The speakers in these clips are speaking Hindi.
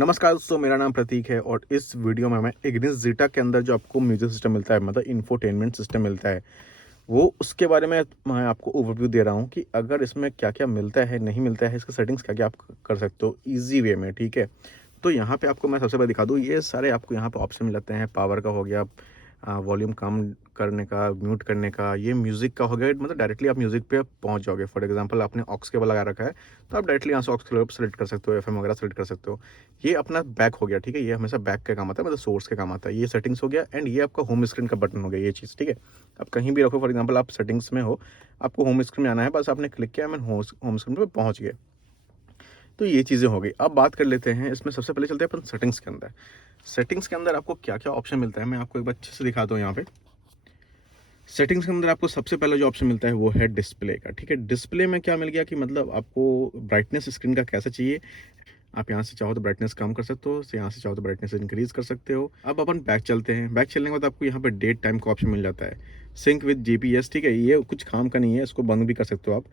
नमस्कार दोस्तों, मेरा नाम प्रतीक है और इस वीडियो में मैं इग्निस ज़ीटा के अंदर जो आपको म्यूज़िक सिस्टम मिलता है, मतलब इंफोटेनमेंट सिस्टम मिलता है, वो उसके बारे में मैं आपको ओवरव्यू दे रहा हूँ कि अगर इसमें क्या-क्या मिलता है, नहीं मिलता है, इसकी सेटिंग्स क्या-क्या आप कर सकते हो ईज़ी वे में, ठीक है? तो यहाँ पे आपको मैं सबसे पहले दिखा दूँ, ये सारे आपको यहाँ पे ऑप्शन मिल जाते हैं। पावर का हो गया, वॉल्यूम कम करने का, म्यूट करने का, ये म्यूज़िक का हो गया, मतलब डायरेक्टली आप म्यूज़िक पे पहुँच जाओगे। फॉर एग्ज़ाम्पल आपने ऑक्स केबल लगा रखा है, तो आप डायरेक्टली यहाँ से ऑक्स केबल सेलेक्ट कर सकते हो, एफएम वगैरह सेलेक्ट कर सकते हो। ये अपना बैक हो गया, ठीक है? ये हमेशा बैक का काम आता है, मतलब सोर्स के काम आता है। ये सेटिंग्स हो गया एंड ये आपका होम स्क्रीन का बटन हो गया, ये चीज़, ठीक है? आप कहीं भी रखो, फॉर एग्ज़ाम्पल आप सेटिंग्स में हो, आपको होम स्क्रीन में आना है, बस आपने क्लिक किया, मैं होम स्क्रीन पे पहुँच गए। तो ये चीज़ें हो गई। अब बात कर लेते हैं, इसमें सबसे पहले चलते हैं अपन सेटिंग्स के अंदर। सेटिंग्स के अंदर आपको क्या-क्या ऑप्शन मिलता है, मैं आपको एक बार अच्छे से दिखाता हूँ यहाँ पे। सेटिंग्स के अंदर आपको सबसे पहला जो ऑप्शन मिलता है वो है डिस्प्ले का, ठीक है? डिस्प्ले में क्या मिल गया कि मतलब आपको ब्राइटनेस स्क्रीन का कैसा चाहिए, आप यहाँ से चाहो तो ब्राइटनेस कम कर सकते हो, यहाँ से चाहो तो ब्राइटनेस इंक्रीज़ कर सकते हो। अब अपन बैक चलते हैं, बैक चलने के बाद आपको यहाँ पे डेट टाइम का ऑप्शन मिल जाता है। सिंक विद जीपीएस, ठीक है? ये कुछ काम का नहीं है, इसको बंद भी कर सकते हो आप।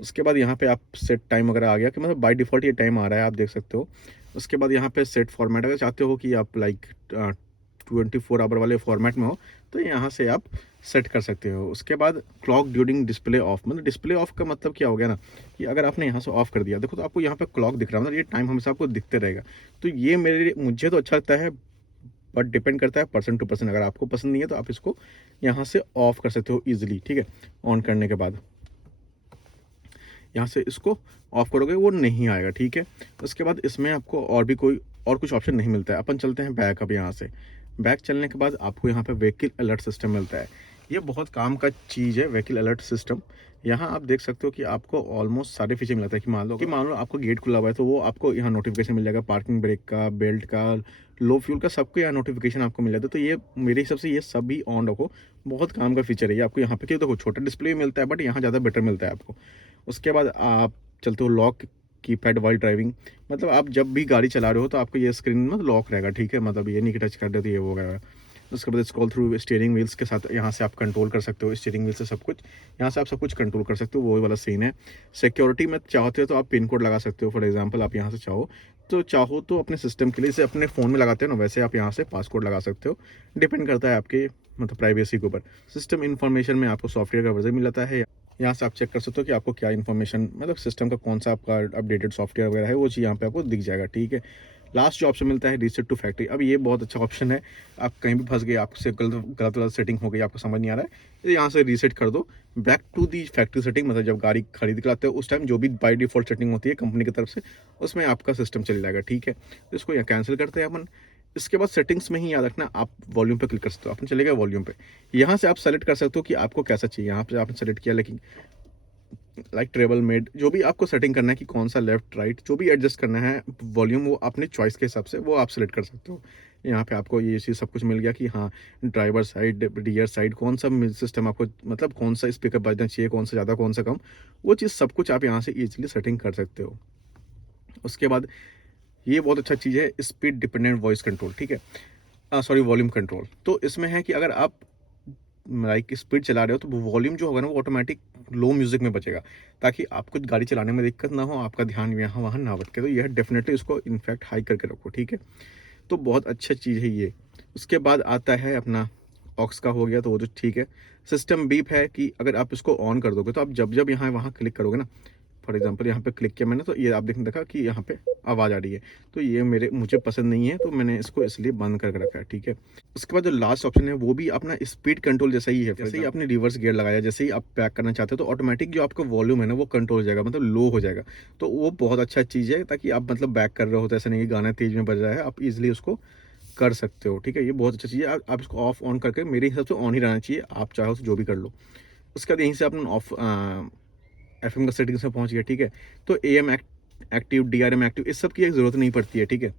उसके बाद यहाँ पे आप सेट टाइम वगैरह आ गया कि मतलब बाय डिफ़ॉल्ट ये टाइम आ रहा है, आप देख सकते हो। उसके बाद यहाँ पे सेट फॉर्मेट, अगर चाहते हो कि आप लाइक 24 आवर वाले फॉर्मेट में हो, तो यहाँ से आप सेट कर सकते हो। उसके बाद क्लॉक ड्यूरिंग डिस्प्ले ऑफ, मतलब डिस्प्ले ऑफ का मतलब क्या हो गया ना, कि अगर आपने यहाँ से ऑफ कर दिया, देखो तो आपको यहाँ पे क्लॉक दिख रहा है, मतलब ये टाइम हमेशा आपको दिखते रहेगा। तो ये मुझे तो अच्छा लगता है, बट डिपेंड करता है पर्सन टू पर्सन। अगर आपको पसंद नहीं है तो आप इसको यहाँ से ऑफ कर सकते हो ईजिली, ठीक है? ऑन करने के बाद यहाँ से इसको ऑफ करोगे, वो नहीं आएगा, ठीक है? उसके बाद इसमें आपको और भी कोई और कुछ ऑप्शन नहीं मिलता है। अपन चलते हैं बैक। अब यहाँ से बैक चलने के बाद आपको यहाँ पे व्हीकल अलर्ट सिस्टम मिलता है। ये बहुत काम का चीज़ है, व्हीकल अलर्ट सिस्टम। यहाँ आप देख सकते हो कि आपको ऑलमोस्ट सारे फीचर मिलता है कि मान लो आपको गेट खुला हुआ है, तो वो आपको यहाँ नोटिफिकेशन मिल जाएगा, पार्किंग ब्रेक का, बेल्ट का, लो फ्यूल का, सबको यहाँ नोटिफिकेशन आपको मिल जाता है। तो ये मेरे हिसाब से ये सभी ऑन रखो, बहुत काम का फीचर है ये आपको यहाँ पे। क्यों, देखो छोटा डिस्प्ले मिलता है, बट यहाँ ज़्यादा बेटर मिलता है आपको। उसके बाद आप चलते हो लॉक कीपैड वाइल ड्राइविंग, मतलब आप जब भी गाड़ी चला रहे हो तो आपको ये स्क्रीन में लॉक रहेगा, ठीक है? मतलब ये नहीं कि टच कर दे तो ये हो गया। उसके बाद स्क्रॉल थ्रू स्टीयरिंग व्हील्स के साथ यहाँ से आप कंट्रोल कर सकते हो, स्टीयरिंग व्हील से सब कुछ, यहाँ से आप सब कुछ कंट्रोल कर सकते हो, वो वाला सीन है। सिक्योरिटी में चाहते हो तो आप पिन कोड लगा सकते हो। फॉर एग्जांपल आप यहाँ से चाहो तो अपने सिस्टम के लिए, जैसे अपने फ़ोन में लगाते हो ना, वैसे आप यहाँ से पासकोड लगा सकते हो। डिपेंड करता है आपके मतलब प्राइवेसी के ऊपर। सिस्टम इन्फॉर्मेशन में आपको सॉफ्टवेयर का वर्जन मिल जाता है, यहाँ से आप चेक कर सकते हो कि आपको क्या इन्फॉर्मेशन, मतलब सिस्टम का कौन सा आपका अपडेटेड सॉफ्टवेयर वगैरह है, वो चीज़ यहाँ पे आपको दिख जाएगा, ठीक है? लास्ट जो ऑप्शन मिलता है रीसेट टू फैक्ट्री। अब ये बहुत अच्छा ऑप्शन है। आप कहीं भी फंस गए, आपसे गलत सेटिंग हो गई, आपको समझ नहीं आ रहा है, तो यहाँ से रीसेट कर दो back to the factory setting. मतलब जब गाड़ी खरीद के लाते हो उस टाइम जो भी बाय डिफॉल्ट सेटिंग होती है कंपनी की तरफ से, उसमें आपका सिस्टम चल जाएगा, ठीक है? तो इसको यहाँ कैंसिल करते हैं अपन। इसके बाद सेटिंग्स में ही याद रखना, आप वॉल्यूम पे क्लिक कर सकते हो। अपन चले गए वॉल्यूम पे, यहाँ से आप सेलेक्ट कर सकते हो कि आपको कैसा चाहिए। यहाँ पे आपने सेलेक्ट किया, लेकिन लाइक ट्रेबल मेड, जो भी आपको सेटिंग करना है कि कौन सा लेफ्ट राइट, जो भी एडजस्ट करना है वॉल्यूम, वो अपने चॉइस के हिसाब से वो आप सेलेक्ट कर सकते हो। यहाँ पे आपको ये चीज़ सब कुछ मिल गया कि हाँ, ड्राइवर साइड, रियर साइड, कौन सा सिस्टम आपको, मतलब कौन सा स्पीकर बजना चाहिए, कौन सा ज़्यादा, कौन सा कम, वो चीज़ सब कुछ आप यहाँ से ईजिली सेटिंग कर सकते हो। उसके बाद ये बहुत अच्छा चीज़ है, स्पीड डिपेंडेंट वॉइस कंट्रोल, ठीक है? Sorry, volume control. तो इसमें है कि अगर आप लाइक स्पीड चला रहे हो तो वॉल्यूम जो होगा ना, वो ऑटोमेटिक लो म्यूजिक में बचेगा, ताकि आपको गाड़ी चलाने में दिक्कत ना हो, आपका ध्यान यहाँ वहाँ ना भटके। तो यह डेफिनेटली इसको इनफैक्ट हाई करके रखो, ठीक है? तो बहुत अच्छा चीज़ है ये। उसके बाद आता है अपना ऑक्स का हो गया, तो वो तो ठीक है। सिस्टम बीप है कि अगर आप इसको ऑन कर दोगे तो आप जब जब यहाँ वहाँ क्लिक करोगे ना, फॉर एग्जांपल यहाँ पे क्लिक किया मैंने, तो ये आप देखने देखा कि यहाँ पे आवाज़ आ रही है, तो ये मुझे पसंद नहीं है, तो मैंने इसको इसलिए बंद करके रखा है, ठीक है? उसके बाद जो लास्ट ऑप्शन है वो भी अपना स्पीड कंट्रोल जैसा ही है। जैसे ही आपने रिवर्स गियर लगाया, जैसे ही आप पैक करना चाहते हो, तो ऑटोमेटिक जो आपका वॉल्यूम है ना, वो कंट्रोल हो जाएगा, मतलब लो हो जाएगा। तो वो बहुत अच्छा चीज़ है, ताकि आप मतलब बैक कर रहे हो तो ऐसा नहीं कि गाना तेज में बज रहा है, आप इजिली उसको कर सकते हो, ठीक है? ये बहुत अच्छा चीज़ है। आप इसको ऑफ ऑन करके, मेरे हिसाब से ऑन ही रहना चाहिए, आप चाहो तो जो भी कर लो। उसके बाद यहीं से आपने ऑफ एफएम का सेटिंग्स में पहुंच गया, ठीक है? तो एएम एक्टिव, डीआरएम एक्टिव, इस सब की एक ज़रूरत नहीं पड़ती है, ठीक है?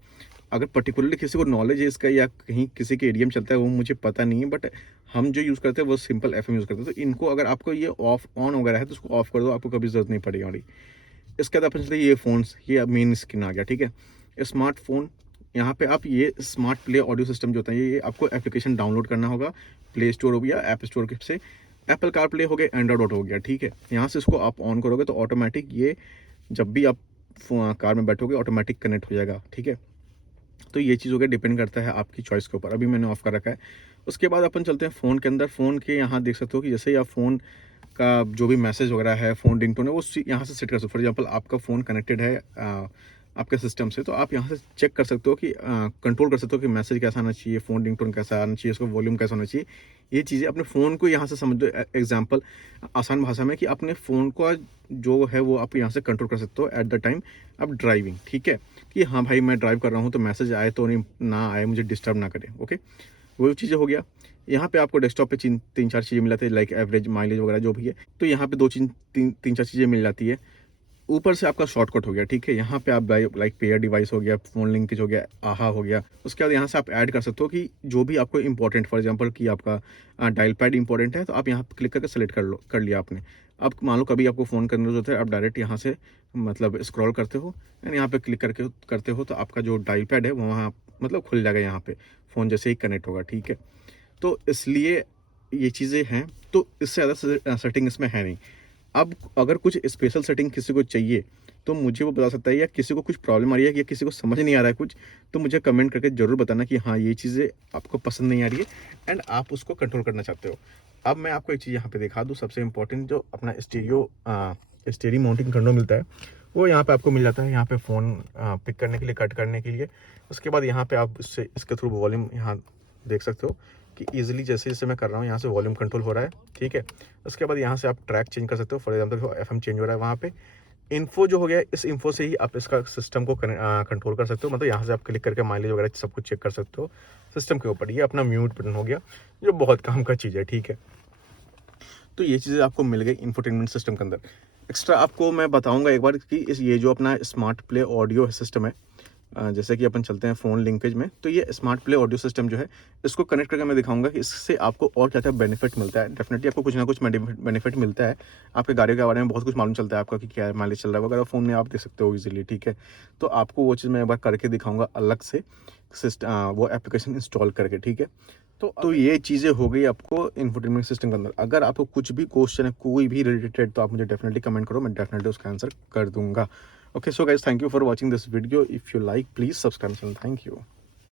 अगर पर्टिकुलरली किसी को नॉलेज है इसका, या कहीं किसी के एरिया में चलता है, वो मुझे पता नहीं है, बट हम जो यूज़ करते हैं वो सिंपल एफएम यूज़ करते हैं। तो इनको अगर आपको ये ऑफ ऑन वगैरह है तो उसको ऑफ कर दो, आपको कभी ज़रूरत नहीं पड़ेगी हमारी। इसके बाद अपन चलते हैं ये फ़ोन्स, ये मेन स्क्रीन आ गया, ठीक है? स्मार्टफ़ोन, यहाँ पे आप ये स्मार्ट प्ले ऑडियो सिस्टम जो होता है, ये आपको एप्लीकेशन डाउनलोड करना होगा प्ले स्टोर हो गया, ऐप स्टोर से। एप्पल कार प्ले हो गया, एंड्रॉइड ऑटो हो गया, ठीक है? यहाँ से इसको आप ऑन करोगे तो ऑटोमेटिक ये जब भी आप कार में बैठोगे ऑटोमेटिक कनेक्ट हो जाएगा, ठीक है? तो ये चीज़ हो गया, डिपेंड करता है आपकी चॉइस के ऊपर। अभी मैंने ऑफ कर रखा है। उसके बाद अपन चलते हैं फ़ोन के अंदर। फ़ोन के यहाँ देख सकते हो कि जैसे ही आप फ़ोन का जो भी मैसेज वगैरह है, फ़ोन रिंगटोन है, वो यहाँ से सेट कर सकते हो। फॉर एग्जांपल आपका फ़ोन कनेक्टेड है आपके सिस्टम से, तो आप यहाँ से चेक कर सकते हो कि कंट्रोल कर सकते हो कि मैसेज कैसा आना चाहिए, फ़ोन रिंगटोन कैसा आना चाहिए, उसका वॉल्यूम कैसा होना चाहिए। ये चीज़ें अपने फ़ोन को यहाँ से समझ लो। एग्जाम्पल आसान भाषा में, कि अपने फ़ोन को जो है वो आप यहाँ से कंट्रोल कर सकते हो एट द टाइम आप ड्राइविंग, ठीक है? कि हाँ भाई, मैं ड्राइव कर रहा हूँ तो मैसेज आए तो नहीं, ना आए, मुझे डिस्टर्ब ना करे। ओके, वो चीज़ें हो गया। यहाँ पे आपको डेस्कटॉप पे तीन चार चीज़ें मिल जाती है, लाइक एवरेज, माइलेज वगैरह जो भी है। तो यहाँ पे तीन चार चीज़ें मिल जाती है। ऊपर से आपका शॉर्टकट हो गया, ठीक है? यहाँ पे आप लाइक पेयर डिवाइस हो गया, फ़ोन लिंकेज हो गया, आहा हो गया। उसके बाद यहाँ से आप ऐड कर सकते हो कि जो भी आपको इंपॉर्टेंट, फॉर एग्जांपल कि आपका डायल पैड इंपॉर्टेंट है, तो आप यहाँ पे क्लिक करके सेलेक्ट कर लिया आपने। अब मान लो कभी आपको फ़ोन करने की ज़रूरत है, आप डायरेक्ट यहाँ से मतलब स्क्रॉल करते हो एंड यहाँ पे क्लिक करके करते हो, तो आपका जो डायल पैड है वो वहाँ मतलब खुल जाएगा यहाँ पे, फ़ोन जैसे ही कनेक्ट होगा, ठीक है? तो इसलिए ये चीज़ें हैं। तो इससे ज़्यादा सेटिंग इसमें है नहीं। अब अगर कुछ स्पेशल सेटिंग किसी को चाहिए, तो मुझे वो बता सकता है, या किसी को कुछ प्रॉब्लम आ रही है या किसी को समझ नहीं आ रहा है कुछ, तो मुझे कमेंट करके ज़रूर बताना कि हाँ, ये चीज़ें आपको पसंद नहीं आ रही है एंड आप उसको कंट्रोल करना चाहते हो। अब मैं आपको एक चीज़ यहाँ पे दिखा दूँ, सबसे इम्पोर्टेंट जो अपना स्टीरियो माउंटिंग कंट्रोल मिलता है, वो यहाँ पे आपको मिल जाता है। यहाँ पे फ़ोन पिक करने के लिए, कट करने के लिए। उसके बाद यहाँ पे आप इसके थ्रू वॉल्यूम यहाँ देख सकते हो कि ईजिली जैसे जैसे मैं कर रहा हूँ, यहाँ से वॉल्यूम कंट्रोल हो रहा है, ठीक है? उसके बाद यहाँ से आप ट्रैक चेंज कर सकते हो। फॉर एग्जांपल एफएम चेंज हो रहा है वहाँ पे। इन्फो जो हो गया, इस इन्फो से ही आप इसका सिस्टम को कंट्रोल कर सकते हो। मतलब यहाँ से आप क्लिक करके माइलेज वगैरह सब कुछ चेक कर सकते हो सिस्टम के ऊपर। ये अपना म्यूट बटन हो गया, जो बहुत काम का चीज़ है, ठीक है? तो ये चीज़ें आपको मिल गई इंफोटेनमेंट सिस्टम के अंदर। एक्स्ट्रा आपको मैं बताऊंगा एक बार कि ये जो अपना स्मार्ट प्ले ऑडियो सिस्टम है, जैसे कि अपन चलते हैं फ़ोन लिंकेज में, तो ये स्मार्ट प्ले ऑडियो सिस्टम जो है, इसको कनेक्ट करके मैं दिखाऊंगा कि इससे आपको और क्या क्या बेनिफिट मिलता है। डेफिनेटली आपको कुछ ना कुछ बेनिफिट मिलता है। आपके गाड़ी के बारे में बहुत कुछ मालूम चलता है आपका, कि क्या माइलेज चल रहा है वगैरह, फ़ोन में आप देख सकते हो ईजिली, ठीक है? तो आपको वो चीज़ मैं एक बार करके दिखाऊंगा अलग से, वो एप्लीकेशन इंस्टॉल करके, ठीक है? तो ये चीज़ें हो गई आपको इंफोटेनमेंट सिस्टम के अंदर। अगर आपको कुछ भी क्वेश्चन है कोई भी रिलेटेड, तो आप मुझे डेफिनेटली कमेंट करो, मैं डेफिनेटली उसका आंसर कर दूंगा। Okay, so guys, thank you for watching this video. If you like, please subscribe my channel. Thank you.